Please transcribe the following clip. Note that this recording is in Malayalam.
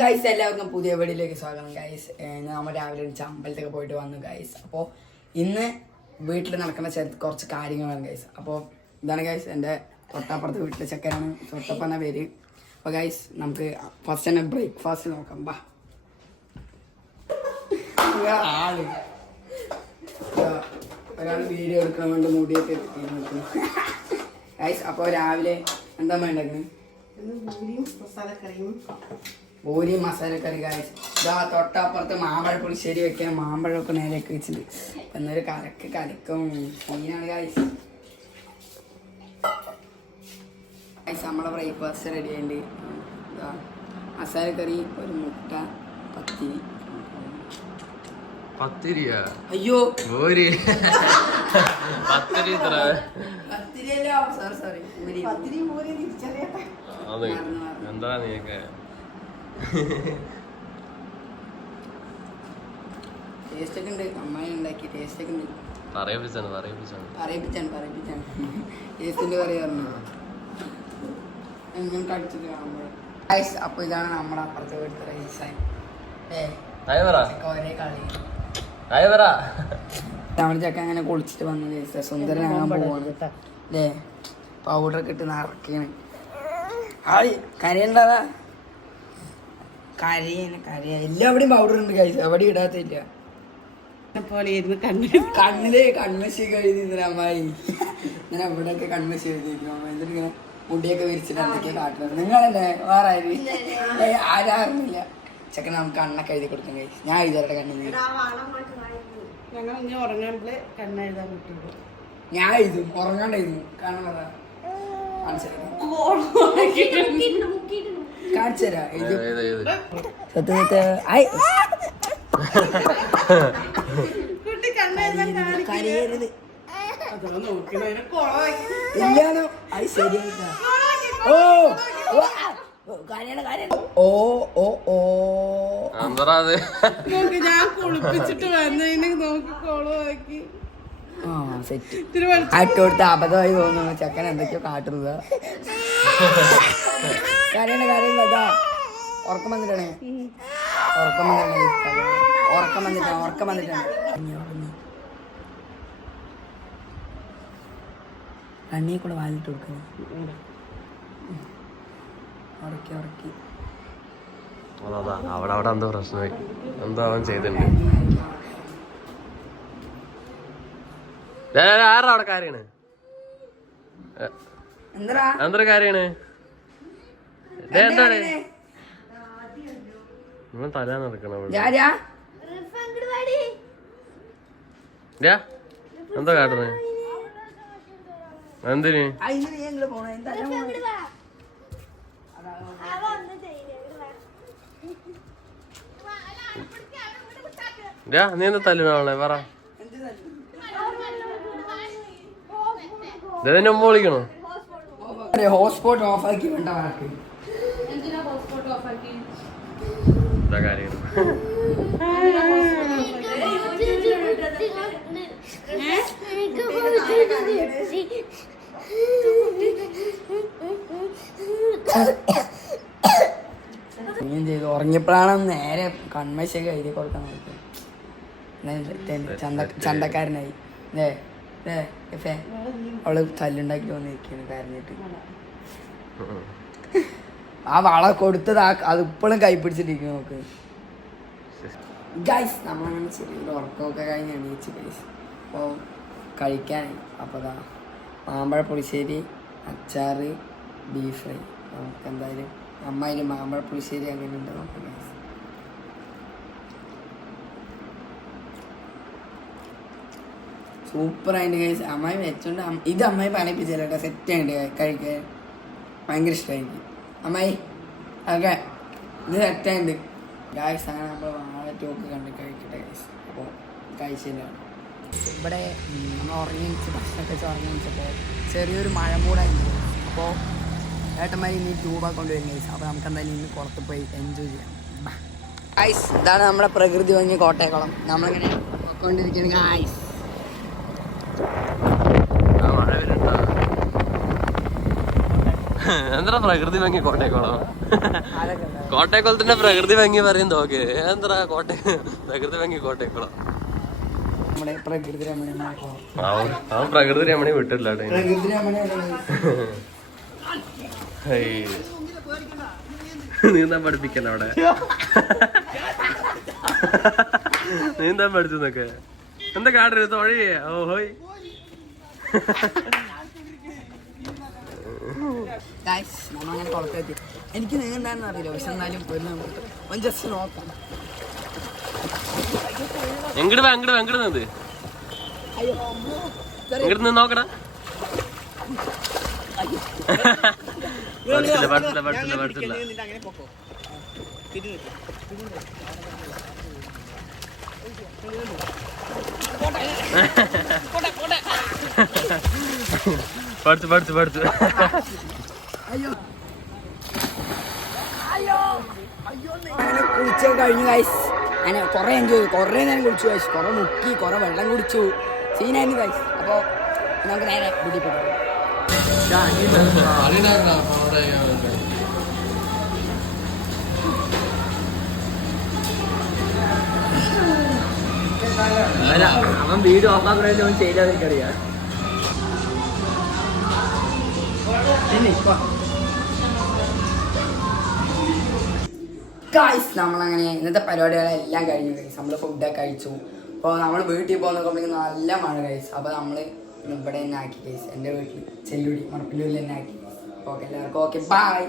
ഗൈസ്, എല്ലാവർക്കും പുതിയ വീഡിയോയിലേക്ക് സ്വാഗതം ഗൈസ്. നമ്മൾ രാവിലെ അമ്പലത്തൊക്കെ പോയിട്ട് വന്നു ഗൈസ്. അപ്പോൾ ഇന്ന് വീട്ടിൽ നടക്കുന്ന കുറച്ച് കാര്യങ്ങളാണ് ഗൈസ്. അപ്പോൾ ഇതാണ് ഗൈസ് എൻ്റെ തൊട്ടപ്പുറത്ത് വീട്ടിലെ ചെക്കനാണ് തൊട്ടപ്പന്ന പേര്. അപ്പോൾ ഗൈസ് നമുക്ക് ഫസ്റ്റ് തന്നെ ബ്രേക്ക്ഫാസ്റ്റ് നോക്കാം. ബാ ആള് ഒരാൾ വീഡിയോ എടുക്കാൻ വേണ്ടി മുടിയൊക്കെ ഗൈസ്. അപ്പോൾ രാവിലെ എന്താ ഉണ്ടാക്കുന്നത്? പൂരിയും മസാലക്കറി ഗൈസ്. ഇതാ തൊട്ടപ്പുറത്ത് മാമ്പഴ പുളിശ്ശേരി വെക്കാൻ മാമ്പഴമൊക്കെ നേരെയൊക്കെ വെച്ചിട്ട് എന്നൊരു കലക്കും മീനാണ് ഗൈസ്. ഗൈസ് നമ്മളെ ബ്രേക്ക്ഫാസ്റ്റ് റെഡി ആയിട്ടുണ്ട്. ഇതാ മസാലക്കറി, ഒരു മുട്ട, പത്തിരിയാ? അയ്യോ പൂരി പത്തിരിയല്ല, സോറി എന്താ നീക്കെ ടേസ്റ്റ് ഒക്കെ ഉണ്ട്. അമ്മായി ഉണ്ടാക്കി ടേസ്റ്റ് ഒക്കെ ഉണ്ട്. പറയിപ്പിച്ചാണ് ടേസ്റ്റിന്റെ കറി പറഞ്ഞു കടിച്ചിട്ട് കാണുമ്പോൾ. അപ്പൊ ഇതാണ് നമ്മുടെ അപ്പുറത്തെ വീട്ടിലെ റൈസായി ഒരേ കളി. നമ്മുടെ ചക്ക അങ്ങനെ കുളിച്ചിട്ട് വന്നു ജയിച്ച സുന്ദരനാകാൻ പോവാണ് അല്ലേ. പൗഡറൊക്കെ ഇട്ട് നിറക്കാണ്. ആയി കരയണ്ടതാ, കരയ എല്ലാവിടെയും പൗഡർ ഉണ്ട് കഴിച്ച, എവിടെ ഇടാത്തില്ല. കണ്ണില് കൺമശി കഴിഞ്ഞ അമ്മായി ഇങ്ങനെ എവിടെയൊക്കെ കൺമശി എഴുതിയിരിക്കും അമ്മ. എന്നിട്ട് ഇങ്ങനെ മുടിയൊക്കെ വിരിച്ചിട്ട് എന്തൊക്കെയാ കാട്ടുന്നത്. നിങ്ങളല്ലേ വേറെ ആരാറില്ല. ചെക്കൻ നമുക്ക് കണ്ണൊക്കെ എഴുതി കൊടുക്കാൻ കഴിച്ചു. ഞാൻ എഴുതാറുടെ കണ്ണിന് ഞാൻ എഴുതും, ഉറങ്ങാണ്ട് എഴുതും. കാരണം പറയാ കാണിച്ചരാ കരയരുത് ഇല്ലാനോ. അത് ശരിയായിട്ടാ. ഓ ഓ ഓ ഞാൻ കുളിപ്പിച്ചിട്ട് വന്നതിന് നോക്കി കോളമാക്കി അട്ടുകൊടുത്ത് അബദ്ധമായി തോന്നുന്നു. ചെക്കൻ എന്തൊക്കെയോ കാട്ടുന്നത്. കാര്യതാ ഉറക്കം വന്നിട്ടാണ് കണ്ണീ കൂടെ വാലിട്ട് കൊടുക്കുന്നു. ഉറക്കി അവിടെ എന്തോ പ്രശ്നമായി, എന്തോ അവൻ ചെയ്തിട്ടുണ്ട്. ആരാ അവിടെ കാര്യണ്? എന്തൊരു കാര്യണ്? എന്താണ് ഇവൻ തല നടക്കണം? എന്താ കാട്ടുന്നത്? എന്തിന് നീ എന്താ തല്ലുനാളെ പറ. ഇതിനെ മുമ്പ് വിളിക്കണോ? ഹോട്ട്സ്പോട്ട് ഓഫാക്കി വേണ്ട വാക്ക്. എന്താ കാര്യം? ചെയ്തു ഉറങ്ങിയപ്പോഴാണ് നേരെ കൺമശയൊക്കെ എഴുതി കൊടുക്കാൻ നോക്കി. ചന്തക്കാരനായി അവള് തല്ലുണ്ടാക്കി വന്നിരിക്കുന്നു കരഞ്ഞിട്ട്. ആ വള കൊടുത്തത് അത് ഇപ്പോഴും കൈപ്പിടിച്ചിട്ടിരിക്കും നോക്ക് ഗൈസ്. നമ്മളങ്ങനെ ചെറിയൊരു ഉറക്കമൊക്കെ കഴിഞ്ഞ് എണീച്ച് ഗൈസ്. അപ്പോൾ കഴിക്കാനായി. അപ്പോൾ അതാ മാമ്പഴ പുളിശ്ശേരി, അച്ചാറ്, ബീഫ് ഫ്രൈ. നമുക്ക് എന്തായാലും അമ്മായിൻ്റെ മാമ്പഴ പുളിശ്ശേരി അങ്ങനെ ഉണ്ട് നോക്കാം ഗൈസ്. സൂപ്പറായിട്ട് ഗൈസ്. അമ്മായി വെച്ചോണ്ട് ഇത് അമ്മായി പണിപ്പിച്ചല്ലോ കേട്ടോ. സെറ്റായിട്ട് കഴിക്കാൻ ഭയങ്കര ഇഷ്ടമായിരിക്കും അമ്മായി. ഓക്കെ ഇത് സെറ്റായിട്ട് ഗൈസ്. അങ്ങനെ നമ്മൾ വാഴറ്റോക്ക് കണ്ട് കഴിക്കട്ടെ ഗൈസ്. അപ്പോൾ കഴിച്ചില്ലാണ് ഇവിടെ നമ്മൾ ഉറങ്ങി വെച്ച് ഭക്ഷണമൊക്കെ ഉറങ്ങി വെച്ചപ്പോൾ ചെറിയൊരു മഴ മൂടായിരുന്നു. അപ്പോൾ ഏട്ടന്മാർ ഇനി ട്യൂബൊക്കെ കൊണ്ടുവരും ഗൈസ്. അപ്പോൾ നമുക്ക് എന്തായാലും ഇന്ന് പുറത്ത് പോയി എൻജോയ് ചെയ്യാം ഗൈസ്. ഇതാണ് നമ്മുടെ പ്രകൃതി ഭംഗി കോട്ടയക്കുളം. നമ്മളിങ്ങനെ പോയിക്കൊണ്ടിരിക്കുന്നു ഗൈസ്. എന്താ പ്രകൃതി ഭംഗി കോട്ടയക്കുളം? അതൊക്കെ ഉണ്ടാവും. കോട്ടയക്കുളത്തിന്റെ പ്രകൃതി ഭംഗി പറയും നോക്ക്. എന്താ പ്രകൃതി ഭംഗി കോട്ടയക്കുളം? നമ്മുടെ പ്രകൃതി രമണീയമായ കുളം. അവൻ പ്രകൃതി രമണി വിട്ടില്ല. പ്രകൃതി രമണീയാണ് നീന്താൻ പഠിപ്പിക്കല്ല അവിടെ. നീന്താൻ പഠിച്ചെന്നൊക്കെ എന്താ കാട്ടരുത് തൊഴയേ. ഓഹോയ് നമ്മങ്ങനെ കുളത്തെത്തി. എനിക്ക് നീന്താന്ന് അറിയില്ല, പക്ഷെ എന്നാലും ഒരു ജസ്റ്റ് നോക്കാം. എങ്ങട് നീന്ത്. ഇങ്ങോട്ട് നിന്ന് നോക്കടാ. പഠിച്ചില്ല. പഠിച്ചു. അങ്ങനെ കുളിച്ച് കഴിഞ്ഞു ഗൈസ്. അങ്ങനെ കുറേ എൻജോയ് ചെയ്തു, കുറേ നേരം കുളിച്ചു ഗൈസ്, കുറേ മുക്കി, കുറേ വെള്ളം കുടിച്ചു, സീനായിരുന്നു ഗൈസ്. അപ്പോൾ നമുക്ക് നേരെ വീട്ടിൽ പോകാം. അവൻ വീട് ഓഫാക്കണോ ചെയ്താൽ എനിക്കറിയാം. ഗൈസ് നമ്മളങ്ങനെ ഇന്നത്തെ പരിപാടികളെല്ലാം കഴിഞ്ഞു ഗൈസ്. നമ്മൾ ഫുഡൊക്കെ കഴിച്ചു. അപ്പോൾ നമ്മൾ വീട്ടിൽ പോകുന്നൊക്കെ നല്ല മഴ ഗൈസ്. അപ്പോൾ നമ്മൾ ഇവിടെ തന്നെ ആക്കി ഗൈസ്. എൻ്റെ വീട്ടിൽ ചെല്ലുടി മണപ്പില്ലൂരിൽ തന്നെ ആക്കി. ഓക്കെ എല്ലാവർക്കും ഓക്കെ ബൈ.